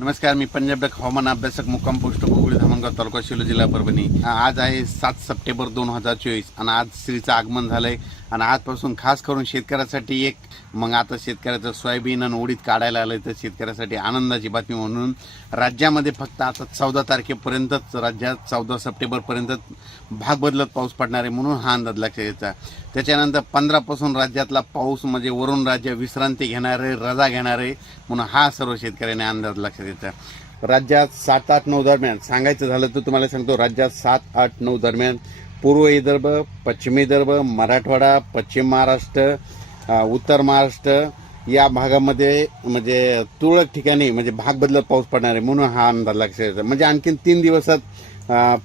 नमस्कार मी पंजाब डक हवामान अभ्यासक मुक्काम पोस्ट कोगळी धामणगाव तालुका शिलो जिल्हा परभणी. आज आहे सात सप्टेंबर दोन हजार चोवीस आणि आज श्रीचं आगमन झालंय. आणि आजपासून खास करून शेतकऱ्यासाठी एक मग आता शेतकऱ्याचं सोयाबीन आणि उडीद काढायला आलं तर शेतकऱ्यासाठी आनंदाची बातमी म्हणून राज्यामध्ये फक्त आता चौदा तारखेपर्यंतच राज्यात चौदा सप्टेंबरपर्यंतच भाग बदलत पाऊस पडणार आहे म्हणून हा अंदाज लक्षात घ्यायचा त्याच्यानंतर पंधरापासून राज्यातला पाऊस म्हणजे वरून राज्य विश्रांती घेणार आहे रजा घेणार आहे म्हणून हा सर्व शेतकऱ्यांनी अंदाज लक्षात घ्यायचा राज्यात सात आठ नऊ दरम्यान सांगायचं झालं तर तुम्हाला सांगतो राज्यात सात आठ नऊ दरम्यान पूर्व विदर्भ पश्चिम विदर्भ मराठवाडा पश्चिम महाराष्ट्र उत्तर महाराष्ट्र या भागामध्ये म्हणजे तुरळक ठिकाणी म्हणजे भाग बदलत पाऊस पडणार आहे म्हणून हा अंदाज लक्षात घ्यायचा म्हणजे आणखीन तीन दिवसात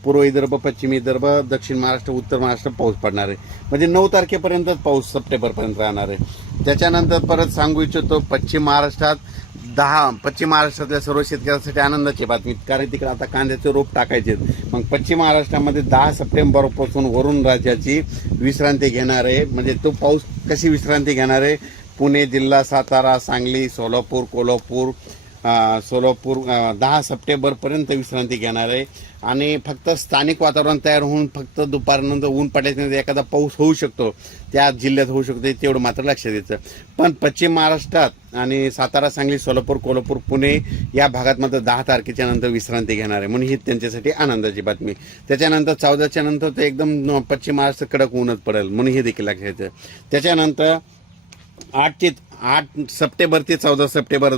पूर्व विदर्भ पश्चिम विदर्भ दक्षिण महाराष्ट्र उत्तर महाराष्ट्र पाऊस पडणार आहे. म्हणजे नऊ तारखेपर्यंतच पाऊस सप्टेंबरपर्यंत राहणार आहे. त्याच्यानंतर परत सांगू इच्छितो पश्चिम महाराष्ट्रात दहा पश्चिम महाराष्ट्रातल्या सर्व शेतकऱ्यांसाठी आनंदाची बातमी. कारण तिकडे आता कांद्याचे रोप टाकायचे आहेत. मग पश्चिम महाराष्ट्रामध्ये दहा सप्टेंबरपासून वरून राज्याची विश्रांती घेणार आहे. म्हणजे तो पाऊस कशी विश्रांती घेणार आहे? पुणे जिल्हा सातारा सांगली सोलापूर कोल्हापूर सोलापूर दहा सप्टेंबरपर्यंत विश्रांती घेणार आहे. आणि फक्त स्थानिक वातावरण तयार होऊन फक्त दुपारनंतर ऊन पडल्यानंतर एखादा पाऊस होऊ शकतो. त्या जिल्ह्यात होऊ शकतो तेवढं मात्र लक्षात द्यायचं पण पश्चिम महाराष्ट्रात आणि सातारा सांगली सोलापूर कोल्हापूर पुणे या भागात मात्र दहा तारखेच्या नंतर विश्रांती घेणार आहे. म्हणून ही त्यांच्यासाठी आनंदाची बातमी. त्याच्यानंतर चौदाच्या नंतर तर एकदम पश्चिम महाराष्ट्र कडक ऊनच पडेल. म्हणून हे देखील लक्षात घ्यायचं त्याच्यानंतर आठ ते आठ सप्टेंबर ते चौदा सप्टेंबर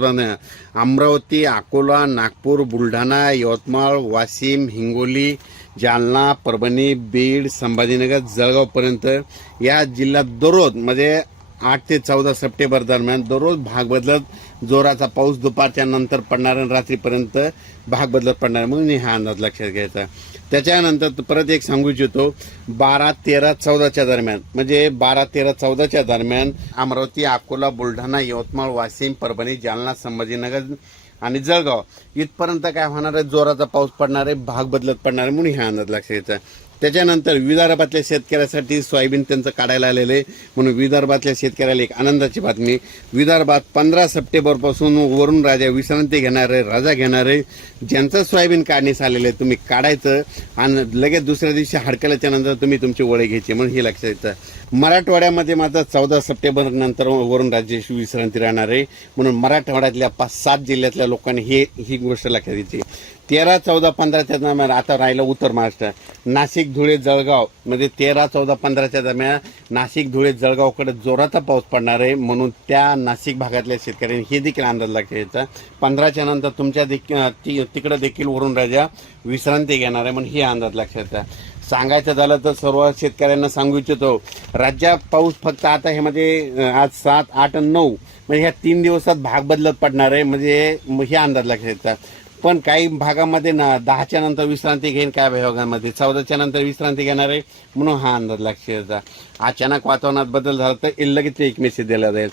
अमरावती अकोला नागपूर बुलढाणा यवतमाळ वाशिम हिंगोली जालना परभणी बीड संभाजीनगर जळगावपर्यंत या जिल्ह्यात दररोज म्हणजे आठ ते चौदा सप्टेंबर दरम्यान दररोज भाग बदलत जोराचा पाऊस दुपारच्या नंतर पडणार आणि रात्रीपर्यंत भाग बदलत पडणार म्हणून हा अंदाज लक्षात घ्यायचा. त्याच्यानंतर परत एक सांगू इच्छितो बारा तेरा चौदाच्या दरम्यान म्हणजे बारा तेरा चौदाच्या दरम्यान अमरावती अकोला बुलढाणा यवतमाळ वाशिम परभणी जालना संभाजीनगर आणि जळगाव इथपर्यंत काय होणार आहे? जोराचा पाऊस पडणार आहे भाग बदलत पडणार आहे म्हणून हा अंदाज लक्षात घ्यायचा. त्याच्यानंतर विदर्भातल्या शेतकऱ्यासाठी सोयाबीन त्यांचं काढायला आलेलं आहे. म्हणून विदर्भातल्या शेतकऱ्याला एक आनंदाची बातमी. विदर्भात पंधरा सप्टेंबरपासून वरून राजा विश्रांती घेणार आहे राजा घेणार आहे. ज्यांचं सोयाबीन काढण्यास आलेलं आहे तुम्ही काढायचं आणि लगेच दुसऱ्या दिवशी हडकल्याच्या नंतर तुम्ही तुमची वळे घ्यायची म्हणून हे लक्षात येतं. मराठवाड्यामध्ये मात्र चौदा सप्टेंबर नंतर वरून राज्याची विश्रांती राहणार आहे. म्हणून मराठवाड्यातल्या पाच सात जिल्ह्यातल्या लोकांनी हे ही गोष्ट लक्षात येते. तेरा चौदा पंधराच्या दरम्यान आता राहिलं उत्तर महाराष्ट्र. नाशिक धुळे जळगाव. म्हणजे तेरा चौदा पंधराच्या दरम्यान नाशिक धुळे जळगावकडे जोराचा पाऊस पडणार आहे. म्हणून त्या नाशिक भागातल्या शेतकऱ्यांनी हे देखील अंदाज लक्षात पंधराच्या नंतर तुमच्या देखील तिकडं देखील वरून राजा विश्रांती घेणार आहे म्हणून हे अंदाज लक्षात सांगायचं झालं तर सर्व शेतकऱ्यांना सांगू इच्छितो राज्यात पाऊस फक्त आता हे म्हणजे आज सात आठ आणि नऊ म्हणजे ह्या तीन दिवसात भाग बदलत पडणार आहे. म्हणजे हे अंदाज लक्षात येतात पण काही भागामध्ये ना दहाच्या नंतर विश्रांती घेईन काय भागामध्ये. चौदाच्या नंतर विश्रांती घेणार आहे म्हणून हा अंदाज लक्षात अचानक वातावरणात बदल झाला तर लगेच एक मेसेज दिला जाईल.